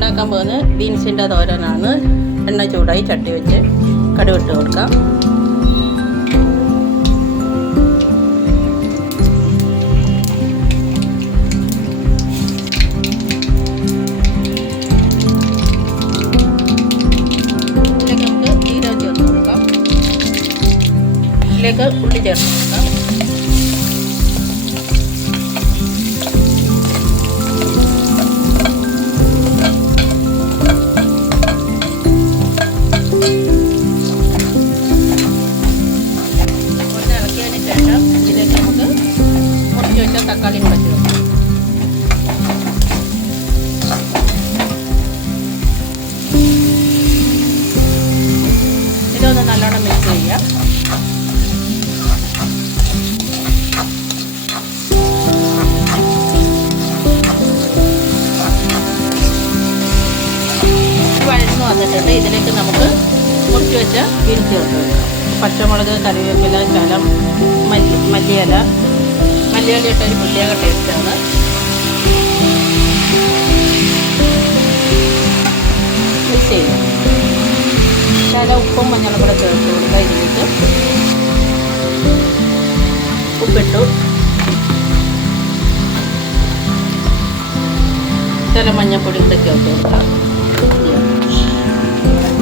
ഉണ്ടാക്കാൻ പോകുന്നത് ബീൻസിൻ്റെ തോരനാണ്. എണ്ണ ചൂടായി ചട്ടി വെച്ച് കടുകിട്ട് കൊടുക്കാം. ഇതിലേക്ക് നമുക്ക് ജീരകം ചേർത്ത് കൊടുക്കാം. ഇതിലേക്ക് ഉള്ളി ചേർത്ത് കൊടുക്കാം. ഇതിലേക്ക് നമുക്ക് മുറിച്ച് വെച്ച തക്കാളി കൂടെ ചേർക്കാം. ഇതൊന്ന് നല്ലോണം മിക്സ് ചെയ്യാം. വഴന്നു വന്നിട്ടുണ്ട്. ഇതിലേക്ക് നമുക്ക് മുറിച്ച് വെച്ച ബീൻസ് ചേർത്ത് കൊടുക്കാം. പച്ചമുളക്, കറിവേപ്പില, ശകലം മല്ലിയില ഇട്ടൊരു പ്രത്യേക ടേസ്റ്റാണ്. മിക്സ് ചെയ്യുക. ശകലം ഉപ്പും മഞ്ഞളും കൂടെ ചേർത്ത് കൊടുക്കുക. ഇതിലേക്ക് ഉപ്പിട്ടു. ശകലം മഞ്ഞൾപ്പൊടി കൂടെ ചേർത്ത് കൊടുക്കുക.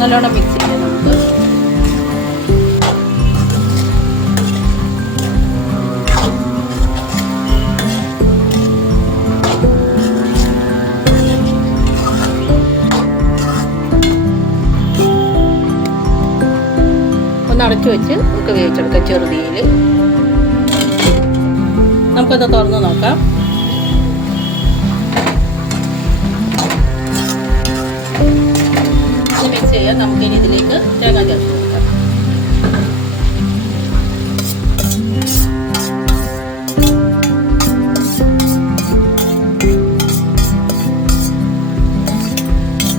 നല്ലോണം മിക്സ് ചെയ്യാം. നമുക്ക് അടച്ചു വെച്ച് നമുക്ക് വേവിച്ചെടുക്കാം. ചെറുതീയിൽ നമുക്കൊന്ന് തുറന്ന് നോക്കാം. ഇത് മിക്സ് ചെയ്യാം. നമുക്കിനി ഇതിലേക്ക് തേങ്ങ ചേർത്ത് കൊടുക്കാം.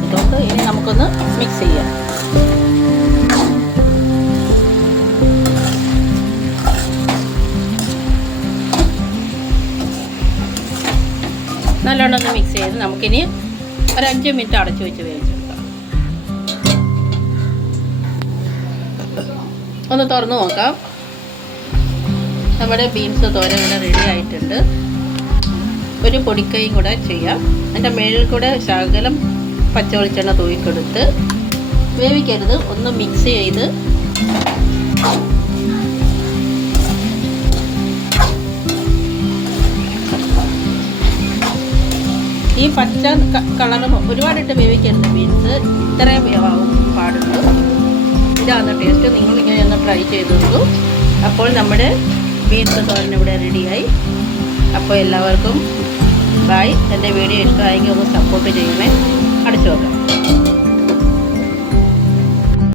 ഇതൊക്കെ ഇനി നമുക്കൊന്ന് മിക്സ് ചെയ്യാം. നല്ലോണം ഒന്ന് മിക്സ് ചെയ്ത് നമുക്കിനി ഒരു 5 മിനിറ്റ് അടച്ചു വെച്ച് വേവിച്ചെടുക്കാം. ഒന്ന് തുറന്ന് നോക്കാം. നമ്മുടെ ബീൻസ് തോരൻ ഇവിടെ റെഡി ആയിട്ടുണ്ട്. ഒരു പൊടിക്കൈയും കൂടെ ചെയ്യാം. അതിൻ്റെ മേളിൽ കൂടെ ശകലം പച്ച വെളിച്ചെണ്ണ തൂക്കിക്കൊടുത്ത് വേവിക്കരുത്. ഒന്ന് മിക്സ് ചെയ്ത് ഈ പച്ച കളറും ഒരുപാടിട്ട് വേവിക്കരുത്. ബീൻസ് ഇത്രയും വേവാവും പാടുള്ളൂ. ഇതാണ് ടേസ്റ്റ്. നിങ്ങളിങ്ങനെ ഒന്ന് ട്രൈ ചെയ്ത് നോക്കൂ. അപ്പോൾ നമ്മുടെ ബീൻസ് തോരൻ ഇവിടെ റെഡിയായി. അപ്പോൾ എല്ലാവർക്കും ബൈ. എൻ്റെ വീഡിയോ ഇഷ്ടമായെങ്കിൽ ഒന്ന് സപ്പോർട്ട് ചെയ്യണേ. അടച്ചു നോക്കാം.